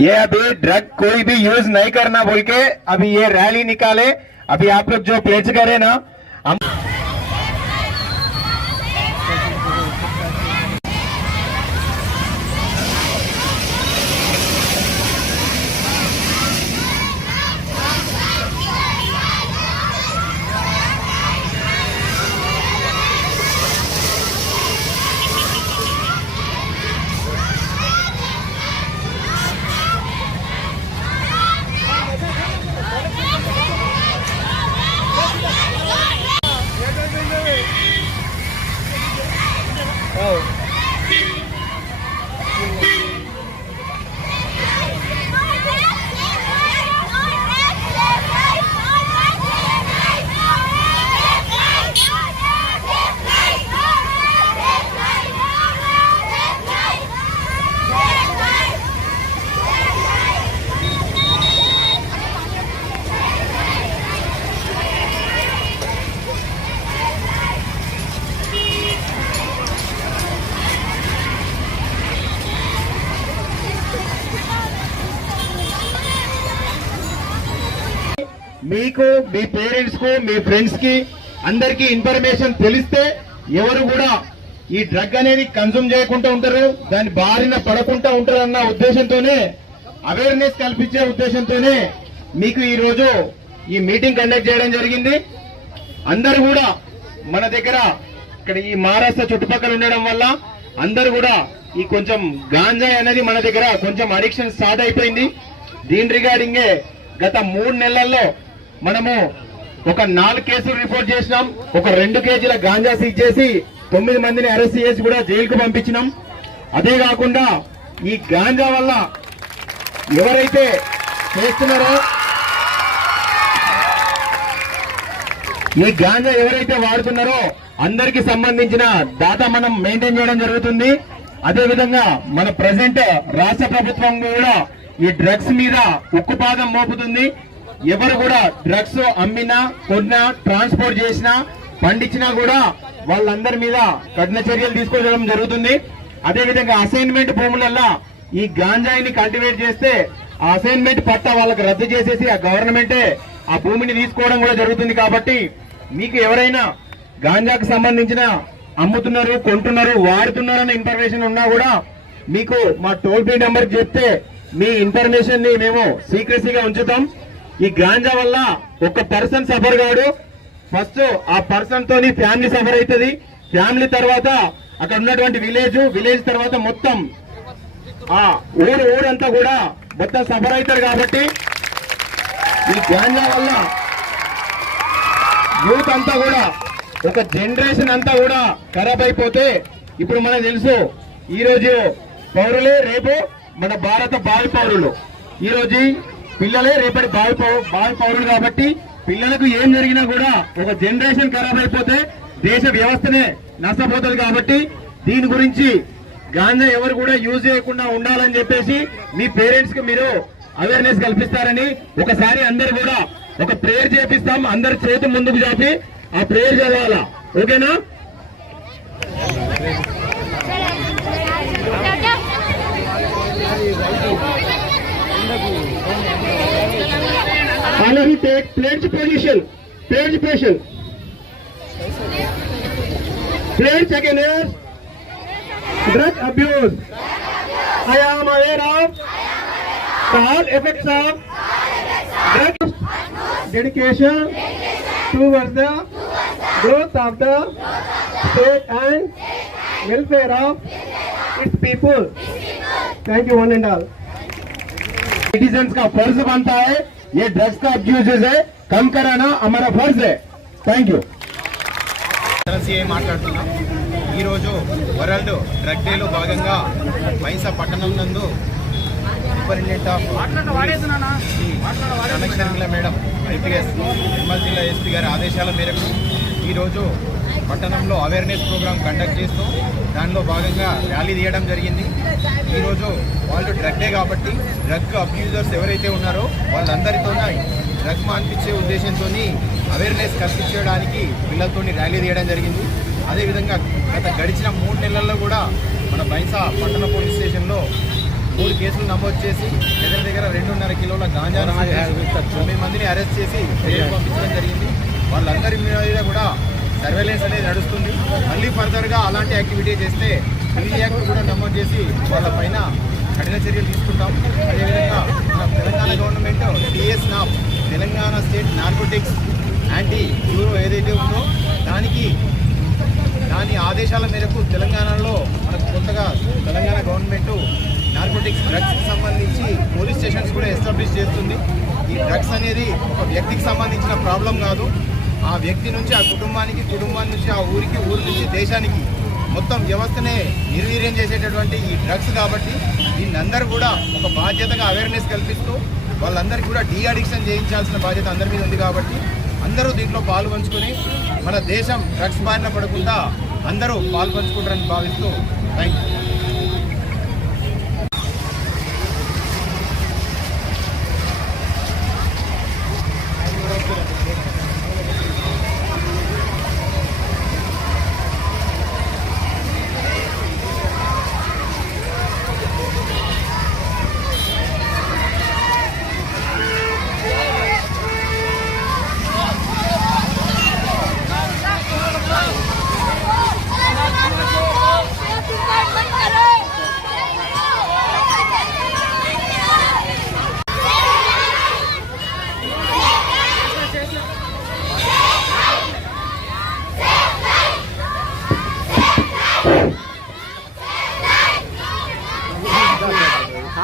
ये अभी ड्रग कोई भी यूज़ नहीं करना बोल के अभी ये रैली निकाले। अभी आप लोग जो प्लेज करे ना, हम మీకు మీ పేరెంట్స్కు మీ ఫ్రెండ్స్కి అందరికి ఇన్ఫర్మేషన్ తెలిస్తే ఎవరు కూడా ఈ డ్రగ్ అనేది కన్సూమ్ చేయకుండా ఉంటారు దాని బారిన పడకుండా ఉంటారు అన్న ఉద్దేశంతోనే అవేర్నెస్ కల్పించే ఉద్దేశంతోనే మీకు ఈ రోజు ఈ మీటింగ్ కండక్ట్ చేయడం జరిగింది. అందరూ కూడా మన దగ్గర ఇక్కడ ఈ మహారాష్ట్ర చుట్టుపక్కల ఉండడం వల్ల అందరూ కూడా ఈ కొంచెం గాంజాయి అనేది మన దగ్గర కొంచెం అడిక్షన్ స్టార్ట్ అయిపోయింది. దీని రిగార్డింగే గత మూడు నెలల్లో మనము ఒక నాలుగు కేసులు రిపోర్ట్ చేసినాం. ఒక రెండు కేజీల గాంజా సీజ్ చేసి తొమ్మిది మందిని అరెస్ట్ చేసి కూడా జైలుకు పంపించినాం. అదే కాకుండా ఈ గాంజా వల్ల ఎవరైతే చేస్తున్నారో ఈ గాంజా ఎవరైతే వాడుతున్నారో అందరికి సంబంధించిన డాటా మనం మెయింటైన్ చేయడం జరుగుతుంది. అదేవిధంగా మన ప్రజెంట్ రాష్ట్ర ప్రభుత్వం కూడా ఈ డ్రగ్స్ మీద ఉక్కుపాదం మోపుతుంది. ఎవరు కూడా డ్రగ్స్ అమ్మినా కొన్నా ట్రాన్స్పోర్ట్ చేసినా పండించినా కూడా వాళ్ళందరి మీద కఠిన చర్యలు తీసుకోవడం జరుగుతుంది. అదేవిధంగా అసైన్మెంట్ భూములల్లో ఈ గాంజాయిని కల్టివేట్ చేస్తే ఆ అసైన్మెంట్ పట్టా వాళ్ళకి రద్దు చేసేసి ఆ గవర్నమెంటే ఆ భూమిని తీసుకోవడం కూడా జరుగుతుంది కాబట్టి మీకు ఎవరైనా గాంజాకు సంబంధించిన అమ్ముతున్నారు కొంటున్నారు వాడుతున్నారు అనే ఇన్ఫర్మేషన్ ఉన్నా కూడా మీకు మా టోల్ ఫ్రీ నెంబర్ చెప్తే మీ ఇన్ఫర్మేషన్ని మేము సీక్రెసీగా ఉంచుతాం. ఈ గాంజా వల్ల ఒక పర్సన్ సఫర్ కాడు. ఫస్ట్ ఆ పర్సన్ తోని ఫ్యామిలీ సఫర్ అవుతుంది ఫ్యామిలీ తర్వాత అక్కడ ఉన్నటువంటి విలేజ్ విలేజ్ తర్వాత మొత్తం ఆ ఊరు ఊరంతా కూడా మొత్తం సఫర్ అవుతారు కాబట్టి ఈ గాంజా వల్ల యూత్ అంతా కూడా ఒక జనరేషన్ అంతా కూడా ఖరాబ్ అయిపోతే ఇప్పుడు మనకు తెలుసు ఈ రోజు పౌరులే రేపు మన భారత భావి పౌరులు. ఈ పిల్లలే రేపటి భావి పౌ- పౌరులు కాబట్టి పిల్లలకు ఏం జరిగినా కూడా ఒక జనరేషన్ ఖరాబ్ అయిపోతే దేశ వ్యవస్థనే నష్టపోతుంది కాబట్టి దీని గురించి గాంజా ఎవరు కూడా యూజ్ చేయకుండా ఉండాలని చెప్పేసి మీ పేరెంట్స్కి మీరు అవేర్నెస్ కల్పిస్తారని ఒకసారి అందరు కూడా ఒక ప్రేయర్ చేపిస్తాం. అందరు చేతి ముందుకు చాపి ఆ ప్రేయర్ చదవాలా. ఓకేనా? Take pledge position. Pledge position. Pledge against drug abuse. I am aware of all effects of drug dedication towards the growth of the state and welfare of its people. Thank you one and all. Citizens का फ़र्ज़ बनता है ये drugs का abuses है कम कराना हमारा फर्ज है थैंक यू సిఐ మాట్లాడుతున్నాం ఈరోజు వరల్డ్ డ్రగ్ డేలో భాగంగా మైసా పట్టణం నందు superintendent of రమేశ్వరిల madam IPS Nirmal జిల్లా ఎస్పీ గారి ఆదేశాల మేరకు ఈరోజు పట్టణంలో అవేర్నెస్ ప్రోగ్రాం కండక్ట్ చేస్తూ దానిలో భాగంగా ర్యాలీ తీయడం జరిగింది. ఈరోజు వాళ్ళు డ్రగ్ డే కాబట్టి డ్రగ్ అబ్యూజర్స్ ఎవరైతే ఉన్నారో వాళ్ళందరితో డ్రగ్ మాన్పించే ఉద్దేశంతో అవేర్నెస్ కల్పించడానికి పిల్లలతో ర్యాలీ తీయడం జరిగింది. అదేవిధంగా గత గడిచిన మూడు నెలల్లో కూడా మన బైన్సా పట్టణ పోలీస్ స్టేషన్లో మూడు కేసులు నమోదు చేసి దగ్గర దగ్గర రెండున్నర కిలోల గాంజా తొమ్మిది మందిని అరెస్ట్ చేసి పంపించడం జరిగింది. వాళ్ళందరి మీద కూడా సర్వేలెన్స్ అనేది నడుస్తుంది. మళ్ళీ ఫర్దర్గా అలాంటి యాక్టివిటీ చేస్తే పీడీ యాక్ట్ కూడా నమోదు చేసి వాళ్ళ పైన కఠిన చర్యలు తీసుకుంటాం. అదేవిధంగా మన Telangana government TS NAB Telangana state narcotics anti bureau ఏదైతే ఉందో దానికి దాని ఆదేశాల మేరకు తెలంగాణలో మనకు కొత్తగా తెలంగాణ గవర్నమెంట్ నార్కోటిక్స్ డ్రగ్స్కి సంబంధించి పోలీస్ స్టేషన్స్ కూడా ఎస్టాబ్లిష్ చేస్తుంది. ఈ డ్రగ్స్ అనేది ఒక వ్యక్తికి సంబంధించిన ప్రాబ్లం కాదు. ఆ వ్యక్తి నుంచి ఆ కుటుంబానికి కుటుంబం నుంచి ఆ ఊరికి ఊరి నుంచి దేశానికి మొత్తం వ్యవస్థనే నిర్వీర్యం చేసేటటువంటి ఈ డ్రగ్స్ కాబట్టి దీన్నందరూ కూడా ఒక బాధ్యతగా అవేర్నెస్ కల్పిస్తూ వాళ్ళందరికీ కూడా డీ అడిక్షన్ చేయించాల్సిన బాధ్యత అందరి మీద ఉంది కాబట్టి అందరూ దీంట్లో పాల్పంచుకొని మన దేశం డ్రగ్స్ బారిన పడకుండా అందరూ పాల్పంచుకుంటారని భావిస్తూ థ్యాంక్ యూ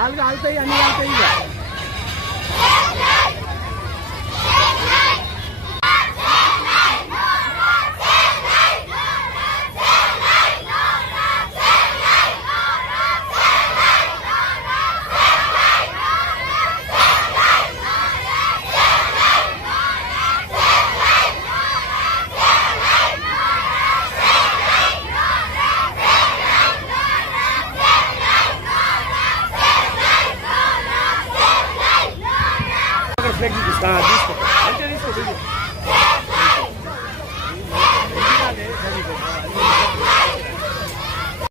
కాలు కాలుతాయి అన్ని కాలుతాయి Bad.